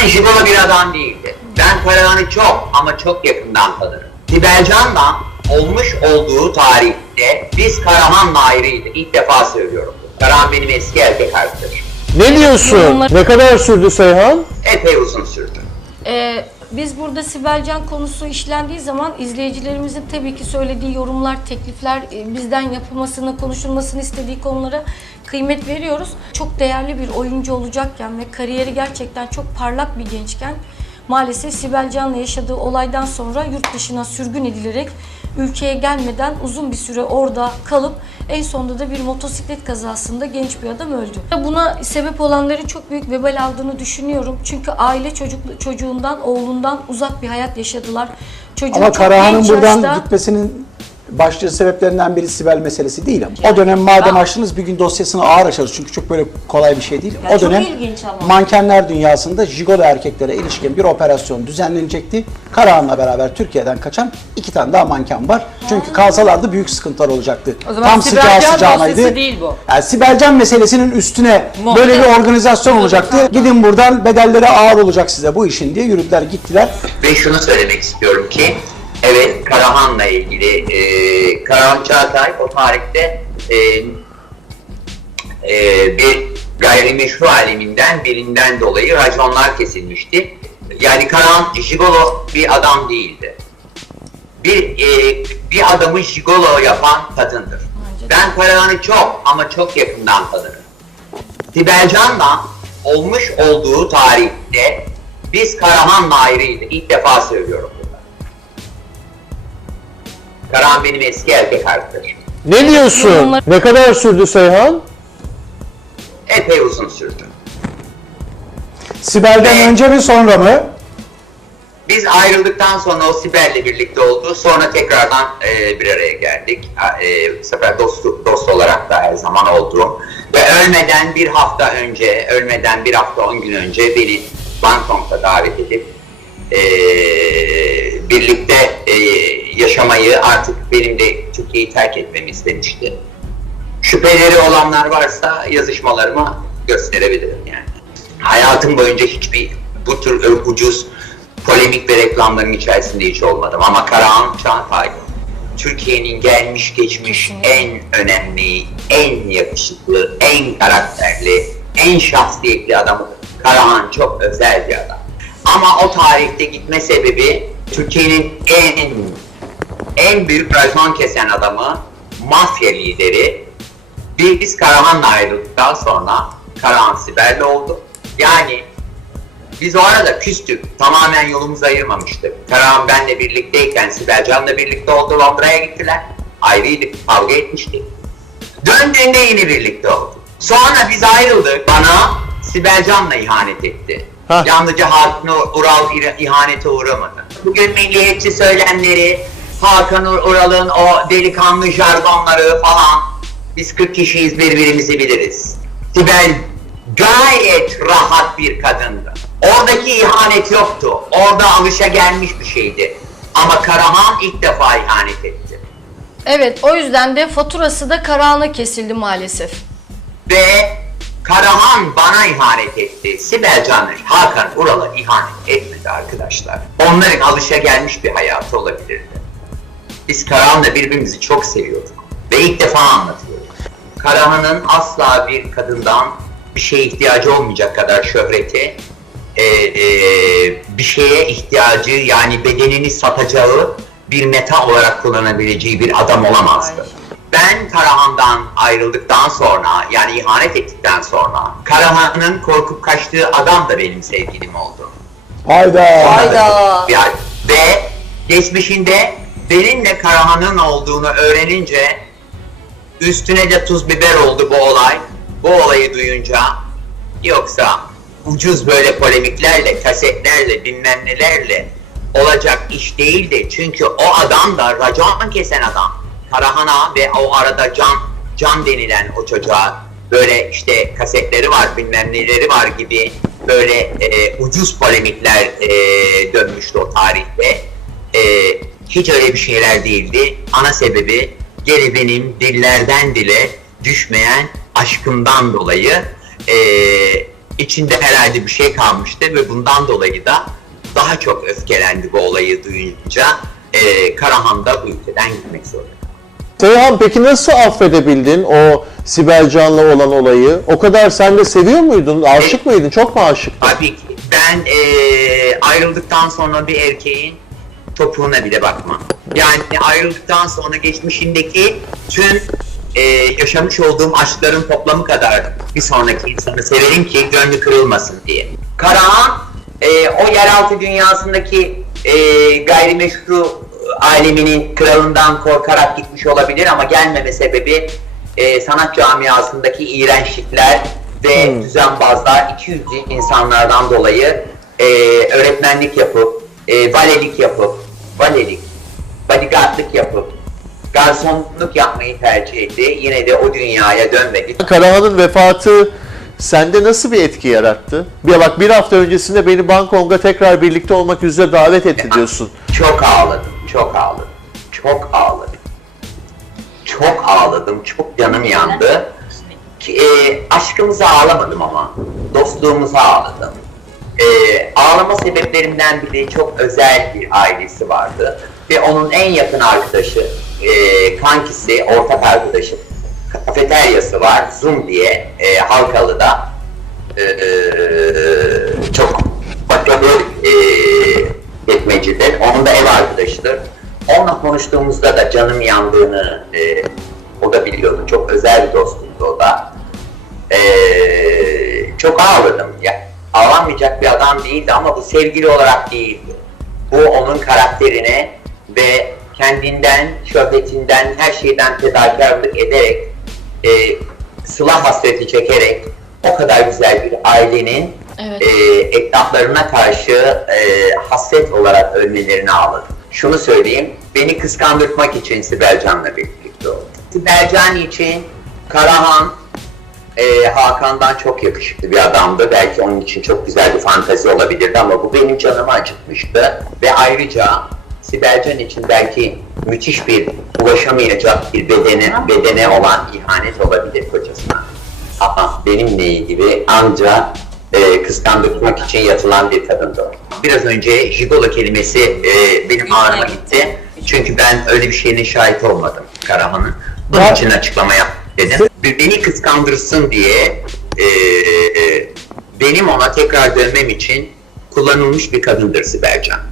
Karahan jigolo bir adam değildi. Ben Karahan'ı çok ama çok yakından tanırım. Sibel Can'la olmuş olduğu tarihte biz Karahan'la ayrıydık. İlk defa söylüyorum. Karahan benim eski erkek arkadaşım. Ne diyorsun? Yorumlar- Ne kadar sürdü Seyhan? Epey uzun sürdü. Ee, biz burada Sibel Can konusu işlendiği zaman izleyicilerimizin tabii ki söylediği yorumlar, teklifler, e, bizden yapılmasını, konuşulmasını istediği konulara kıymet veriyoruz. Çok değerli bir oyuncu olacakken ve kariyeri gerçekten çok parlak bir gençken maalesef Sibel Can'la yaşadığı olaydan sonra yurt dışına sürgün edilerek ülkeye gelmeden uzun bir süre orada kalıp en sonunda da bir motosiklet kazasında genç bir adam öldü. Buna sebep olanların çok büyük vebal aldığını düşünüyorum. Çünkü aile çocuk, çocuğundan, oğlundan uzak bir hayat yaşadılar. Çocuğu Ama Karahan'ın buradan yaşta- gitmesinin başlıca sebeplerinden biri Sibel meselesi değil ama. O dönem madem Ben- açtınız bir gün dosyasını ağır açarız çünkü çok böyle kolay bir şey değil. Ya o dönem mankenler dünyasında jigolo erkeklere ilişkin bir operasyon düzenlenecekti. Karahan'la beraber Türkiye'den kaçan iki tane daha manken var. Çünkü kalsalardı büyük sıkıntılar olacaktı. O zaman Tam Sibel sıcağı sıcağınaydı. değil bu. Yani Sibel Can meselesinin üstüne Mu- böyle bir organizasyon olacaktı. Gidin buradan bedelleri ağır olacak size bu işin diye yürüdüler gittiler. Ve şunu söylemek istiyorum ki, evet Karahan'la ilgili, e, Karahan Çağatay o tarihte e, e, bir gayrimeşru aleminden birinden dolayı raconlar kesilmişti. Yani Karahan jigolo bir adam değildi. Bir e, bir adamı jigolo yapan kadındır. Ben Karahan'ı çok ama çok yakından tanırım. Sibel Can'la olmuş olduğu tarihte biz Karahan'la ayrıydık. İlk defa söylüyorum Karahan benim eski erkek arkadaşım. Ne diyorsun? Ne kadar sürdü Seyhan? Epey uzun sürdü. Sibel'den Ve- önce mi sonra mı? Biz ayrıldıktan sonra o Sibel'le birlikte oldu. Sonra tekrardan e, bir araya geldik. E, bu sefer dost, dost olarak da her zaman olduğum. Ve ölmeden bir hafta önce, ölmeden bir hafta on gün önce beni Bangkok'ta davet edip e, birlikte e, yaşamayı artık benim de Türkiye'yi terk etmemi istemişti. Şüpheleri olanlar varsa yazışmalarımı gösterebilirim yani. Hayatım boyunca hiçbir bu tür ucuz polemik ve reklamların içerisinde hiç olmadım. Ama Karahan Çağatay, Türkiye'nin gelmiş geçmiş en önemli, en yakışıklı, en karakterli, en şahsiyetli adamı. Karahan çok özel bir adam. Ama o tarihte gitme sebebi Türkiye'nin en en büyük racon kesen adamı, mafya lideri, biz Karahan'la ayrıldıktan sonra Karahan Sibel'le oldu. Yani biz o arada küstük. Tamamen yolumuzu ayırmamıştık. Karahan benle birlikteyken Sibel Can'la birlikte oldu. Londra'ya gittiler. Ayrıydık. Kavga etmiştik. Döndüğünde yine birlikte oldu. Sonra biz ayrıldık. Bana Sibel Can'la ihanet etti. Hah. Yalnızca Hakan Ural ih- ihanete uğramadı. Bugün milliyetçi söylemleri, Hakan Ur- Ural'ın o delikanlı jargonları falan. Biz 40 kişiyiz birbirimizi biliriz. Sibel gayet rahat bir kadındı. Oradaki ihanet yoktu. Orada alışa gelmiş bir şeydi. Ama Karahan ilk defa ihanet etti. Evet o yüzden de faturası da Karahan'a kesildi maalesef. Ve Karahan bana ihanet etti. Sibel Can'ı Hakan Ural'a ihanet etmedi arkadaşlar. Onların alışa gelmiş bir hayatı olabilirdi. Biz Karahan'la birbirimizi çok seviyorduk. Ve ilk defa anlatıyorduk. Karahan'ın asla bir kadından bir şeye ihtiyacı olmayacak kadar şöhreti, e, e, bir şeye ihtiyacı yani bedenini satacağı bir meta olarak kullanabileceği bir adam olamazdı. Ben Karahan'dan ayrıldıktan sonra yani ihanet ettikten sonra Karahan'ın korkup kaçtığı adam da benim sevgilim oldu. Hayda. Hayda. Yani, ve geçmişinde benimle Karahan'ın olduğunu öğrenince üstüne de tuz biber oldu bu olay. Bu olayı duyunca yoksa ucuz böyle polemiklerle, kasetlerle, bilmem nelerle olacak iş değildi. Çünkü o adam da racon kesen adam. Karahan'a ve o arada Can, Can denilen o çocuğa böyle işte kasetleri var, bilmem neleri var gibi böyle e, ucuz polemikler e, dönmüştü o tarihte. E, hiç öyle bir şeyler değildi. Ana sebebi gene benim dillerden dile düşmeyen aşkımdan dolayı e, içinde herhalde bir şey kalmıştı ve bundan dolayı da daha çok öfkelendi bu olayı duyunca. E, Karahan da bu ülkeden gitmek zorunda. Seyhan peki nasıl affedebildin o Sibel Can'la olan olayı? O kadar sen de seviyor muydun? Aşık mıydın? Çok mu aşıktın? Tabii ki ben eee, ayrıldıktan sonra bir erkeğin topuğuna bile bakmam. Yani ayrıldıktan sonra geçmişindeki tüm eee, yaşamış olduğum aşkların toplamı kadar bir sonraki insanı severim ki gönlü kırılmasın diye. Karahan eee, o yeraltı dünyasındaki eee, gayrimeşru aleminin kralından korkarak gitmiş olabilir ama gelmeme sebebi eee, sanat camiasındaki iğrençlikler ve düzenbazlar 200 insanlardan dolayı e, öğretmenlik yapıp, e, valelik yapıp, valelik, bodyguardlık yapıp, garsonluk yapmayı tercih etti. Yine de o dünyaya dönmedi. Karahan'ın vefatı sende nasıl bir etki yarattı? Bir bak bir hafta öncesinde beni Bangkok'a tekrar birlikte olmak üzere davet etti diyorsun. Çok ağladım, çok ağladım, çok ağladım. Çok ağladım, çok canım yandı. Ki, e, aşkımıza ağlamadım ama, dostluğumuza ağladım. E, ağlama sebeplerimden biri çok özel bir ailesi vardı. Ve onun en yakın arkadaşı, e, kankisi, ortak arkadaşı, kafeteryası var, Zoom diye, e, Halkalı'da. E, çok başarılı e, etmecidir. Onun da ev arkadaşıdır. Onunla konuştuğumuzda da canım yandığını e, o da biliyordu. Çok özel bir dostumdu o da. E, çok ağladım. Ya, ağlanmayacak bir adam değildi ama bu sevgili olarak değildi. Bu onun karakterine ve kendinden, şöhretinden, her şeyden fedakarlık ederek, e, sıla hasreti çekerek o kadar güzel bir ailenin Evet. e, etraflarına karşı e, hasret olarak ölmelerini ağladım. Şunu söyleyeyim, beni kıskandırtmak için Sibel Can'la birlikte oldu. Sibel Can için Karahan e, Hakan'dan çok yakışıklı bir adamdı. Belki onun için çok güzel bir fantezi olabilirdi ama bu benim canımı acıtmıştı. Ve ayrıca Sibel Can için belki müthiş bir ulaşamayacak bir bedene, bedene olan ihanet olabilir kocasına. Ama benimle ilgili anca e, kıskandırmak için yatılan bir kadındı. Biraz önce jigolo kelimesi e, benim ağrıma gitti. Çünkü ben öyle bir şeyine şahit olmadım Karahan'ın. Bunun için açıklama yap dedim. Beni kıskandırsın diye e, e, benim ona tekrar dönmem için kullanılmış bir kadındır Sibel Can.